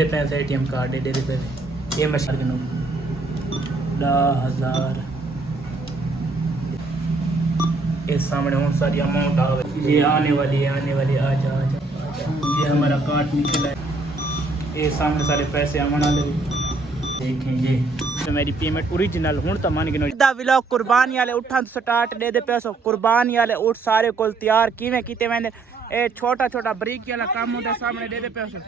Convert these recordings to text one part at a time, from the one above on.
दे पैसे ATM card दे दे पैसे ये मशीन के नो 10,000 इस सामने हूँ सारी अमाउंट आ गई ये आने वाली है आजा ये हमारा कार्ड निकला है ये सामने सारे पैसे आने वाले देखें ये तो मेरी पेमेंट ओरिजिनल हूँ तो मान गिनो दा व्लॉग कुर्बानी वाले उठा स्टार्ट दे दे पैसो कुर्बानी वाले उठ सारे को तैयार किवें कीते मैंने ए छोटा छोटा ब्रिक वाला काम होता सामने दे दे पैसो ए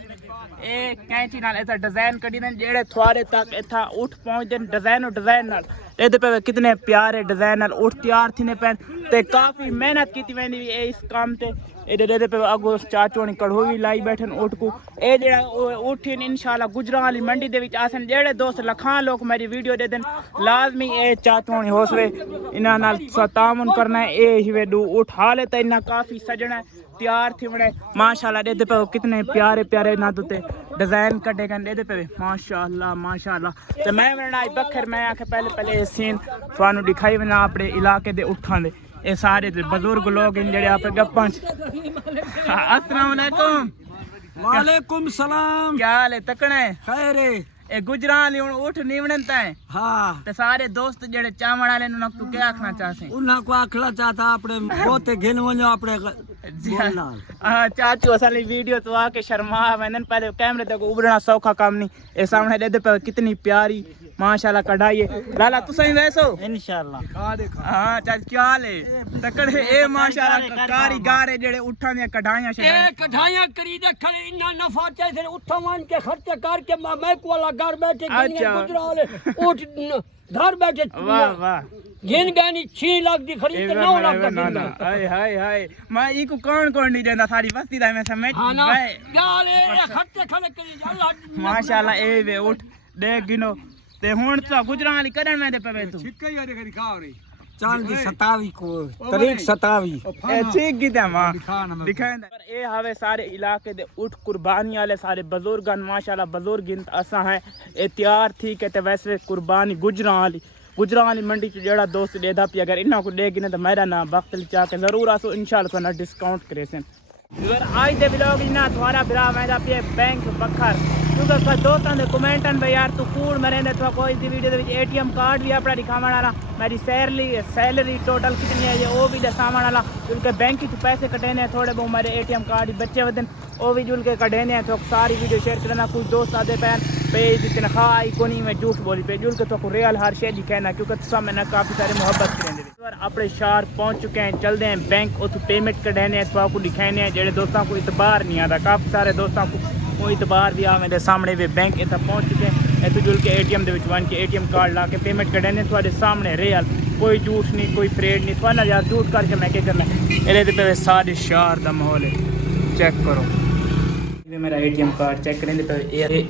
कैंची नाल ऐसा डिजाइन कड़ी ने जेड़े थवारे तक इथा उठ पहुंच दे डिजाइन नाल दे दे पे कितने प्यारे डिजाइन नाल उठ तैयार थीने पैन ते काफी मेहनत कीती मैंने इस काम ते ए दे दे पे अगो चाचो ने कढ़ो भी लाई बैठन उठ को ए जेड़ा उठिन इंशाल्लाह गुजरात वाली मंडी दे विच आसन जेड़े दोस्त लखां लोग मेरी वीडियो दे देन लाजमी ए चाचो ने होसवे इना नाल तामुन करना है ए हिवे दू उठा ले ते इना काफी सजना तैयार थी बड़े माशाल्लाह दे दे पे कितने प्यारे प्यारे ना तुते डिजाइन कटे गन दे दे पे माशाल्लाह ते मैं बनाई बखर मैं आके पहले ये सीन थानू दिखाई बना अपने इलाके दे उठां दे ये सारे बुजुर्ग लोग इन जेड़े आप गप्पां अस्सलाम वालेकुम वालेकुम सलाम क्या हाल है तकने खैर है ए गुजरात हुन उठ नीवणन ताए हाँ ते सारे दोस्त जेड़े चावण वाले नु तू क्या आखना चाहसे उन्हा को आखला चाहता अपने बहुत घेन वणो अपने हां चाचू असली वीडियो तो आके शर्मा वंदन पहले कैमरे तक उबरना सौखा काम नहीं ए सामने दे दे पे कितनी प्यारी माशाल्लाह कढ़ाई है लाला तू सही वैसो इंशाल्लाह हां चाच क्या हाल है तकड़े ए माशाल्लाह कारीगर है जेड़े उठां दे कढ़ाइयां ए कढ़ाइयां करी दे खड़े इन्ना नफा चाहिए उठा मान के खर्चे करके मैं को वाला घर बैठे गुजरा वाले उठ घर बैठे वाह जिन गानी 6 लाख दी खरीद 9 लाख का हाय मैं ई को कौन नहीं देंदा सारी बस्ती दा मैं समझ यार ए खर्चे खड़े करी अल्लाह माशाल्लाह ए वे उठ देख गिनो ते हुन तो गुजरात वाली करण में दे पवे तू ठीक है यार खाओ रे चांद की 27 को तारीख 27 ए ठीक गिदा मां दिखांदा पर ए हवे सारे इलाके दे उठ कुर्बानी वाले सारे बुजुर्गन माशाल्लाह बुजुर्ग असा है ए तैयार थी के ते वैसे कुर्बानी गुजरात वाली मंडी च जेड़ा दोस्त देदा पी अगर इन्ना को देगी ना तो मेरा नाम वक्त चा के जरूर आसो इंशाल्लाह ना डिस्काउंट करे से अगर आज दे व्लॉग इना थोड़ा बिरा मेरा पे बैंक बखर क्योंकि कोई दोस्तों ने कमेंटन पे यार तू कूड़ मरेंदे तो कोई सी वीडियो दे एटीएम कार्ड भी अपना दिखावन वाला मेरी सैलरी टोटल कितनी है ये वो भी दसावन वाला उनके बैंक च पैसे कटेने थोड़े बहुत मेरे एटीएम कार्ड बच्चे वदन वो भी जुल के कटेने तो सारी वीडियो शेयर करना कुछ दोस्त आते पैन पे तनख्वाह आई को नहीं मैं झूठ बोली पे जुल के तो रियल हर शे कहना क्योंकि तुसा मैंने काफ़ी सारे मोहब्बत करेंगे अपने शहर पहुँच चुके हैं चलते हैं बैंक उत पेमेंट कढ़ाने तो आपको दिखाने हैं जेडे दोस्तों को इतबार नहीं आता काफ़ी सारे दोस्तों को इतबार भी आ मेरे सामने वे बैंक इतना पहुँच चुके हैं इतने जुल के एटीएम वन के एटीएम कार्ड ला के पेमेंट कढ़ाने थोड़े सामने रियल कोई झूठ नहीं कोई फ्रेड नहीं थोड़ा यार झूठ करके मैं क्या करना ये पे सारे शहर का माहौल है चेक करो मेरा एटीएम कार्ड चेक करें पे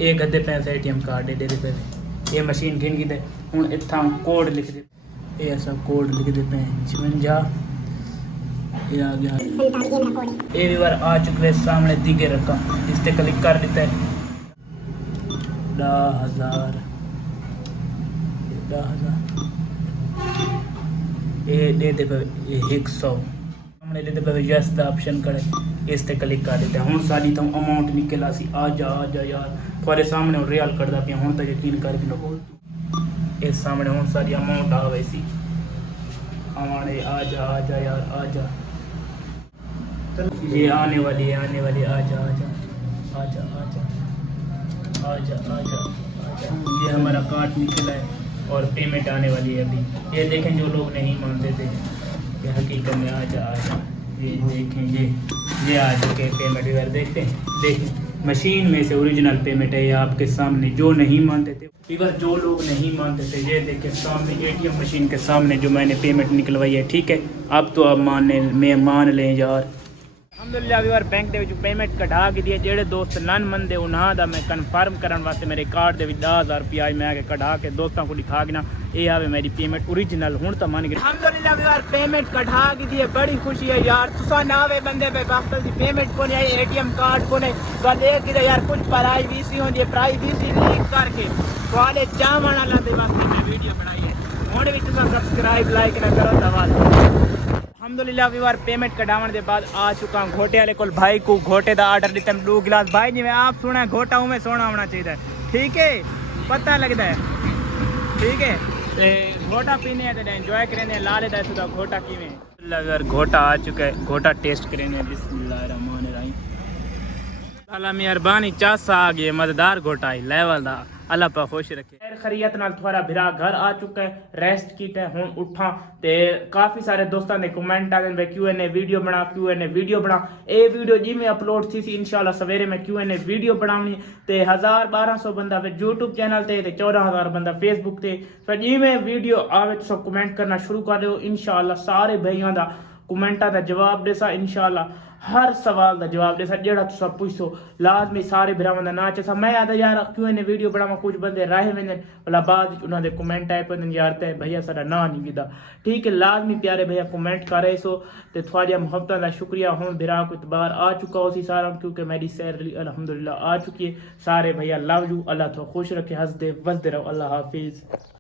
एक अद्धे पैसे एटीएम कार्ड दे दे पे ये मशीन गिन की हूँ इतना कोड लिख दे ये ऐसा कोड लिख दे पे 56 ये आ गया ये भी बार आ चुके हैं सामने दिखे रकम इस पे क्लिक कर देता है 10,000 ये दे दे पे 100 हमने दे दे पे यस दा ऑप्शन करे इस पे क्लिक कर देते हैं हूँ सारी तो अमाउंट निकला सी आ जा यार थोड़े सामने रियल करदा पिया हूँ तो यकीन करके लो इस सामने हूँ सारी अमाउंट आ गई सी हमारे आ जा यार आ जा ये आने वाली आ जा ये हमारा कार्ड निकला है और पेमेंट आने वाली है अभी ये देखें जो लोग नहीं मानते थे कि हकीकत में आ जा ये देखें ये आ चुके पेमेंट वगैरह देखते हैं देखें मशीन में से ओरिजिनल पेमेंट है ये आपके सामने जो नहीं मानते थे इधर जो लोग नहीं मानते थे ये देखें सामने एटीएम मशीन के सामने जो मैंने पेमेंट निकलवाई है ठीक है अब तो आप मान लें यार अलहमदुलिल्लाह भी बार बैंक के पेमेंट कटा के दिए जेडे दोस्त नन मनते उन्होंने दा मैं कन्फर्म करने वास्ते मेरे कार्ड के 10,000 रुपया मैं आके कटा के दोस्तों को दिखा के ना ये आवे मेरी पेमेंट ओरिजिनल हूँ तो मान गए अलहमदुलिल्लाह भी बार पेमेंट कटा के दिए बड़ी खुशी है यार तुसा नावे बंदे पे वक्त की पेमेंट को नहीं आई एटीएम कार्ड को नहीं तो देख यार कुछ पढ़ाई वीसी होती है पढ़ाई वीसी लीक करके थोड़े चावण वाला वास्ते मैं वीडियो बनाई है हूँ भी तुसा सब्सक्राइब लाइक ना करो दवा ਅਲਹਮਦੁਲਿल्लाह ਵੀ ਵਾਰ ਪੇਮੈਂਟ ਕਢਾਉਣ ਦੇ ਬਾਅਦ ਆ ਚੁੱਕਾ ਘੋਟੇ ਵਾਲੇ ਕੋਲ ਭਾਈ ਕੋ ਘੋਟੇ ਦਾ ਆਰਡਰ ਦਿੱਤਾ 2 गिलास भाई जिवें आप सोना घोटा उवें सोना होना चाहिए ठीक है पता लगता है ठीक है ते घोटा पीने हैं ते एंजॉय करेंगे ला लेता है सुधा घोटा किवें अगर घोटा आ चुका है घोटा टेस्ट करेंगे बिस्मिल्लाहिर्रहमानिर्रहीम अल्लाह मेहरबानी चासा आ गई मजेदार घोटा है लेवल दा अल्लाह पा खुश रखे खैर खैरियत नाल थोड़ा भिरा घर आ चुका है रेस्ट कीता है हुन उठा ते काफी सारे दोस्तों ने कमेंट आ गए Q&A वीडियो बना Q&A वीडियो बना ए वीडियो जिवें अपलोड थी सी इंशाल्लाह सवेरे मैं Q&A वीडियो बनावनी ते 1200 बंदा वे YouTube चैनल ते 14000 बंदा Facebook ते तो जिवें वीडियो आवे तो कमेंट करना शुरू कर दो इंशाल्लाह सारे भाइयों दा कमेंटा दा जवाब देसा इंशाल्लाह हर सवाल का जवाब देसा जेड़ा तुसा पुछो लाजमी सारे भरावां दा नाच सा मैं आता यार Q&A वीडियो बनावा कुछ बंदे राह वेंदे भला बाद उन्हां दे कमेंट आए पन यार ते भैया साडा ना नहीं गिदा ठीक है लाजमी प्यारे भैया कमेंट करे सो ते थोड़ी मोहब्बत दा शुक्रिया हुन भरा को इतबार आ चुका उसी सारा क्योंकि मेरी सैलरी अल्हम्दुलिल्लाह आ चुकी है सारे भैया लव यू अल्लाह तो खुश रखे हंसदे वसदे रहो अल्लाह हाफिज।